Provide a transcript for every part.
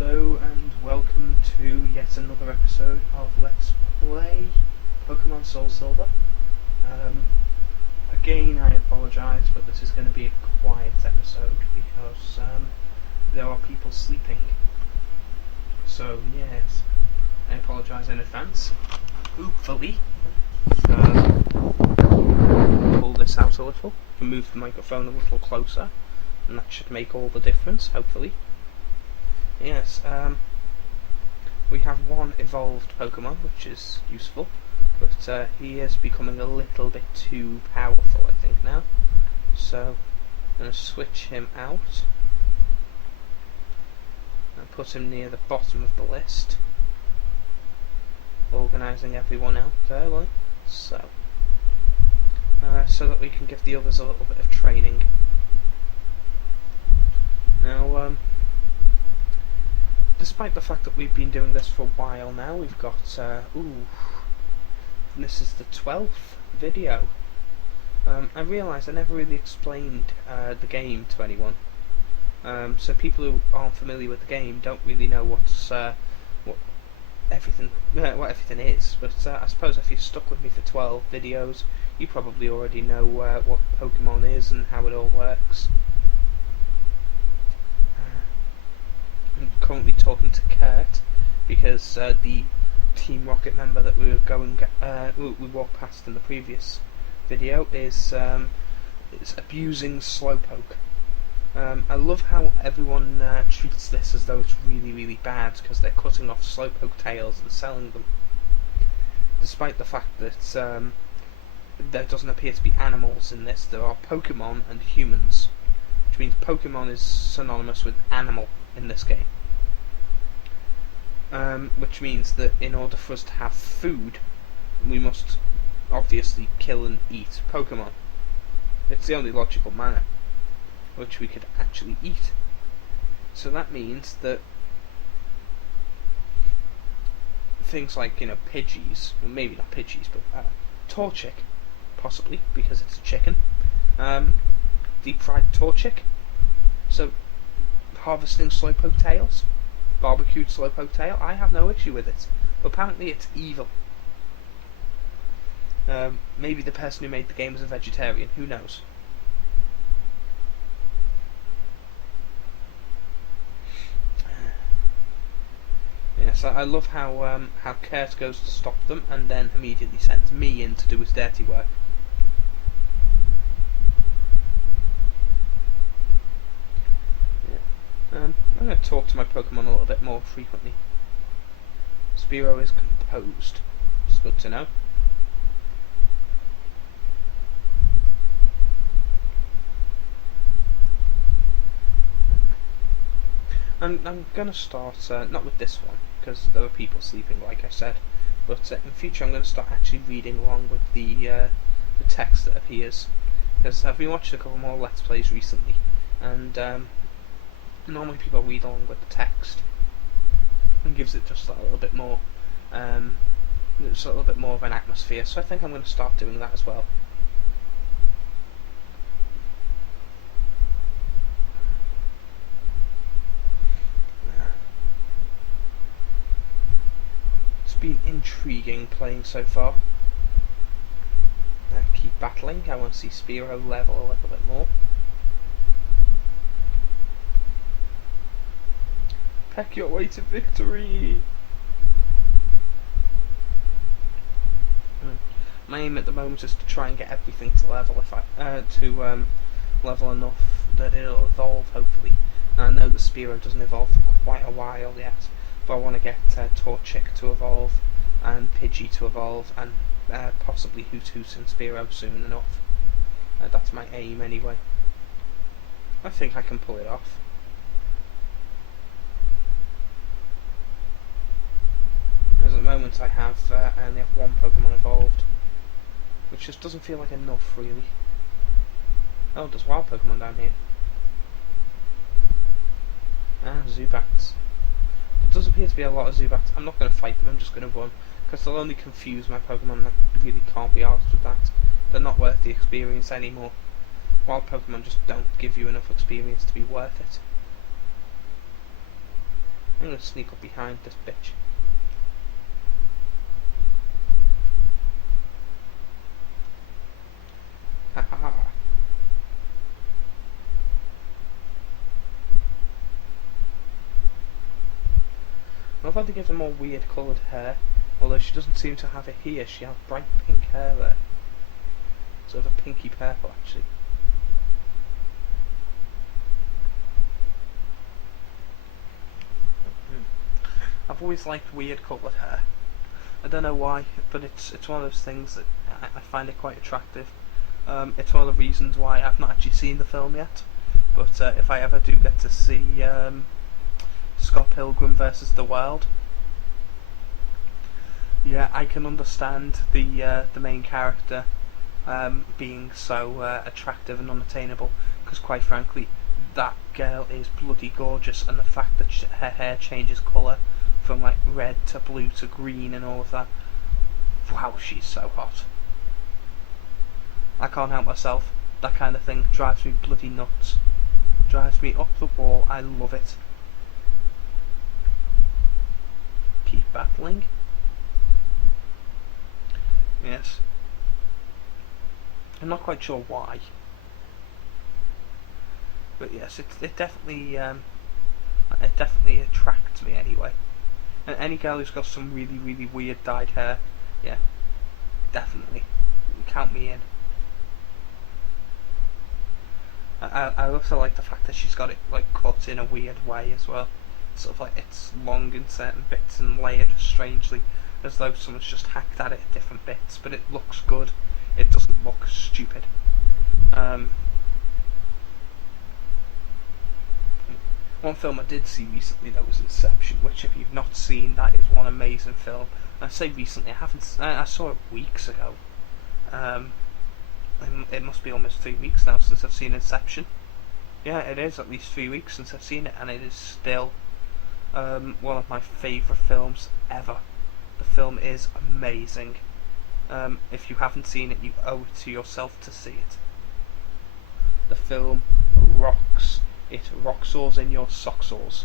Hello and welcome to yet another episode of Let's Play Pokemon Soul Silver. Again, I apologise, but this is going to be a quiet episode because there are people sleeping. So yes, I apologise in advance. Hopefully, pull this out a little, can move the microphone a little closer, and that should make all the difference, hopefully. Yes, we have one evolved Pokemon, which is useful, but he is becoming a little bit too powerful, I think, now. So, I'm going to switch him out and put him near the bottom of the list, organising everyone out there, like so. So that we can give the others a little bit of training. Now, despite the fact that we've been doing this for a while now, we've got, this is the 12th video. I realised I never really explained the game to anyone. So people who aren't familiar with the game don't really know what everything is. But I suppose if you're stuck with me for 12 videos, you probably already know what Pokemon is and how it all works. I'm currently talking to Kurt because the Team Rocket member that we walked past in the previous video is abusing Slowpoke. I love how everyone treats this as though it's really, really bad because they're cutting off Slowpoke tails and selling them, despite the fact that there doesn't appear to be animals in this. There are Pokemon and humans, which means Pokemon is synonymous with animal in this game. Which means that in order for us to have food, we must obviously kill and eat Pokemon. It's the only logical manner which we could actually eat. So that means that things like, Pidgeys, well, maybe not Pidgeys, but Torchic, possibly, because it's a chicken, deep fried Torchic. So harvesting Slowpoke tails, barbecued Slowpoke tail, I have no issue with it. But apparently it's evil. Maybe the person who made the game was a vegetarian, who knows? Yes, I love how Kurt goes to stop them and then immediately sends me in to do his dirty work. I'm going to talk to my Pokemon a little bit more frequently. Spearow is composed. It's good to know. I'm going to start, not with this one, because there are people sleeping, like I said, but in future I'm going to start actually reading along with the text that appears, because I've been watching a couple more Let's Plays recently, and normally people read along with the text and gives it just a little bit more just a little bit more of an atmosphere, so I think I'm going to start doing that as well. It's been intriguing playing so far. I keep battling. I want to see Spearow level a little bit more. Peck your way to victory! My aim at the moment is to try and get everything to level, level enough that it'll evolve, hopefully. Now, I know the Spearow doesn't evolve for quite a while yet, but I want to get Torchic to evolve, and Pidgey to evolve, and possibly Hoot and Spearow soon enough. That's my aim anyway. I think I can pull it off. Because at the moment I only have one Pokemon evolved, which just doesn't feel like enough, really. Oh, there's wild Pokemon down here. Ah, Zubats. There does appear to be a lot of Zubats. I'm not going to fight them, I'm just going to run, because they'll only confuse my Pokemon, and I really can't be arsed with that. They're not worth the experience anymore. Wild Pokemon just don't give you enough experience to be worth it. I'm gonna sneak up behind this bitch. Ha ha ha. I love how they give her more weird coloured hair, although she doesn't seem to have it here. She has bright pink hair there. Sort of a pinky purple, actually. I've always liked weird coloured hair. I don't know why, but it's one of those things that I find it quite attractive. It's one of the reasons why I've not actually seen the film yet, but if I ever do get to see Scott Pilgrim versus the World, yeah, I can understand the main character being so attractive and unattainable, because quite frankly, that girl is bloody gorgeous, and the fact that her hair changes colour from like red to blue to green and all of that, wow, she's so hot. I can't help myself. That kind of thing drives me bloody nuts. Drives me up the wall. I love it. Keep battling. Yes. I'm not quite sure why, but yes, it definitely attracts me anyway. And any girl who's got some really weird dyed hair, yeah, definitely count me in. I also like the fact that she's got it like cut in a weird way as well. Sort of like it's long in certain bits and layered strangely, as though someone's just hacked at it at different bits. But it looks good. It doesn't look stupid. One film I did see recently, that was Inception, which if you've not seen, that is one amazing film. I say recently, I saw it weeks ago. It must be almost 3 weeks now since I've seen Inception. Yeah, it is at least 3 weeks since I've seen it, and it is still one of my favourite films ever. The film is amazing. If you haven't seen it, you owe it to yourself to see it. The film rocks. It rocksaws in your socksaws.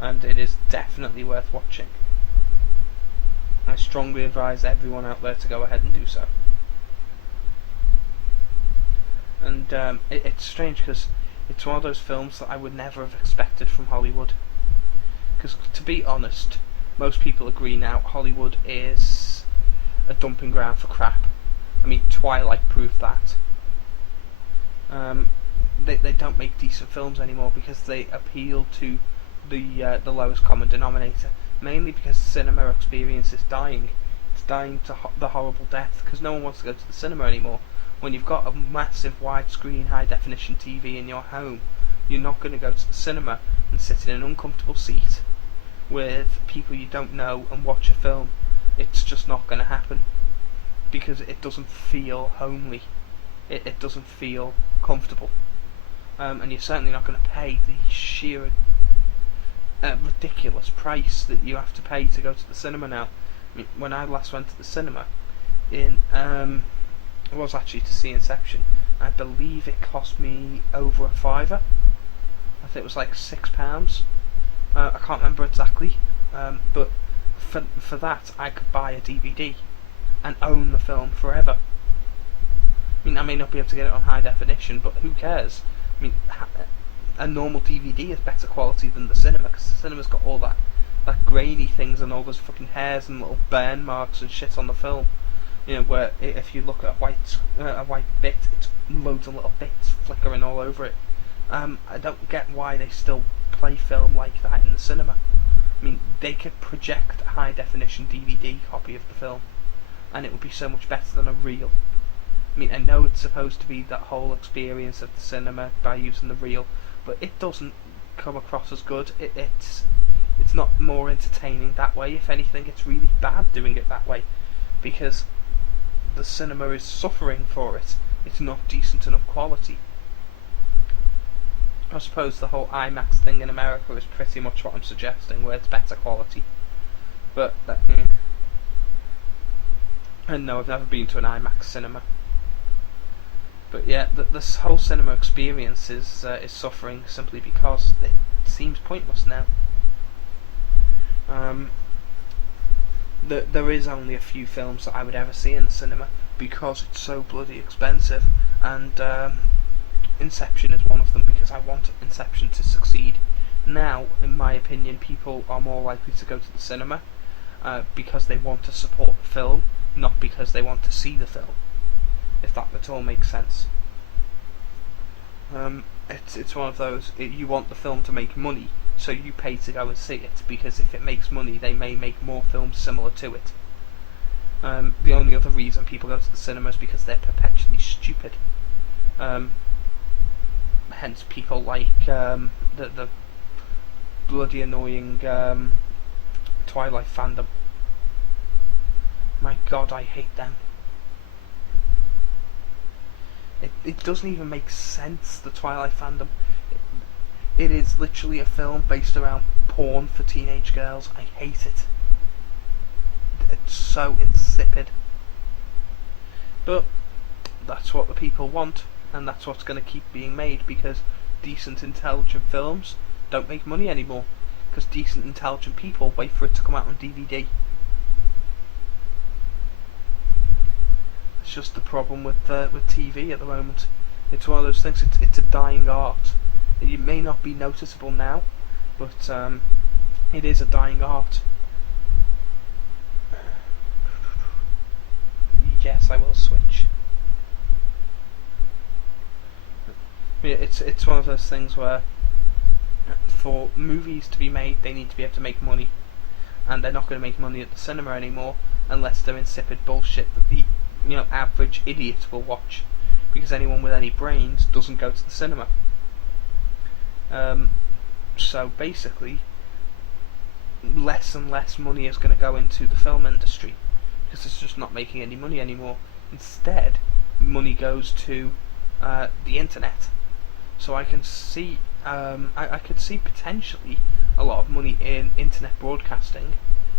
And it is definitely worth watching. I strongly advise everyone out there to go ahead and do so. And it's strange because it's one of those films that I would never have expected from Hollywood. Because to be honest, most people agree now Hollywood is a dumping ground for crap. I mean, Twilight proved that. They don't make decent films anymore because they appeal to the lowest common denominator. Mainly because the cinema experience is dying. It's dying to the horrible death because no one wants to go to the cinema anymore. When you've got a massive widescreen high definition TV in your home, you're not going to go to the cinema and sit in an uncomfortable seat with people you don't know and watch a film. It's just not going to happen because it doesn't feel homely. It doesn't feel comfortable. And you're certainly not going to pay the sheer ridiculous price that you have to pay to go to the cinema now. I mean, when I last went to the cinema, it was actually to see Inception. I believe it cost me over £5. I think it was like £6. I can't remember exactly, but for that I could buy a DVD and own the film forever. I mean, I may not be able to get it on high definition, but who cares? I mean, a normal DVD is better quality than the cinema, because the cinema's got all that grainy things and all those fucking hairs and little burn marks and shit on the film. You know, where if you look at a white bit, it's loads of little bits flickering all over it. I don't get why they still play film like that in the cinema. I mean, they could project a high definition DVD copy of the film, and it would be so much better than a reel. I mean, I know it's supposed to be that whole experience of the cinema by using the reel, but it doesn't come across as good. It's not more entertaining that way. If anything, it's really bad doing it that way, because the cinema is suffering for it. It's not decent enough quality. I suppose the whole IMAX thing in America is pretty much what I'm suggesting, where it's better quality. But and no, I've never been to an IMAX cinema. But yeah, this whole cinema experience is suffering simply because seems pointless now. There is only a few films that I would ever see in the cinema because it's so bloody expensive, and Inception is one of them because I want Inception to succeed. Now, in my opinion, people are more likely to go to the cinema because they want to support the film, not because they want to see the film, if that at all makes sense. It's one of those, you want the film to make money, so you pay to go and see it, because if it makes money, they may make more films similar to it. The only other reason people go to the cinema is because they're perpetually stupid. Hence people like the bloody annoying Twilight fandom. My god, I hate them. It doesn't even make sense, the Twilight fandom. It is literally a film based around porn for teenage girls. I hate it. It's so insipid. But that's what the people want, and that's what's going to keep being made, because decent, intelligent films don't make money anymore, because decent, intelligent people wait for it to come out on DVD. It's just the problem with TV at the moment. It's one of those things. It's a dying art. It may not be noticeable now, but it is a dying art. Yes, I will switch. It's one of those things where for movies to be made, they need to be able to make money, and they're not going to make money at the cinema anymore unless they're insipid bullshit that the average idiot will watch, because anyone with any brains doesn't go to the cinema. So basically, less and less money is going to go into the film industry because it's just not making any money anymore. Instead, money goes to the internet. So I can see, I could see potentially a lot of money in internet broadcasting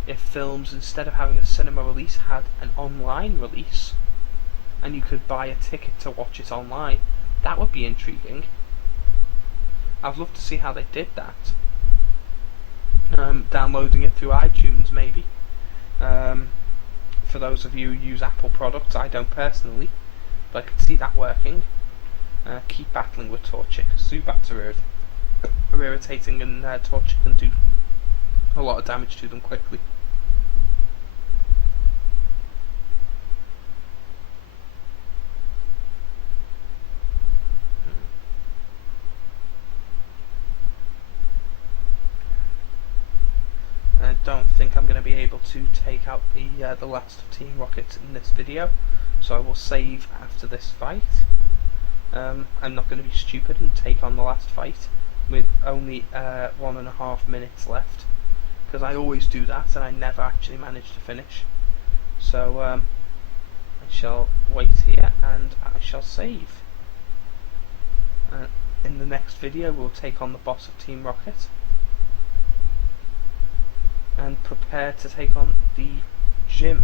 if films, instead of having a cinema release, had an online release, and you could buy a ticket to watch it online. That would be intriguing. I'd love to see how they did that. Downloading it through iTunes, maybe. For those of you who use Apple products, I don't personally, but I could see that working. Keep battling with Torchic. Zubats are irritating, and Torchic can do a lot of damage to them quickly. I don't think I'm going to be able to take out the last of Team Rocket in this video, so I will save after this fight. I'm not going to be stupid and take on the last fight with only 1.5 minutes left, because I always do that and I never actually manage to finish. So I shall wait here and I shall save. In the next video we'll take on the boss of Team Rocket and prepare to take on the gym.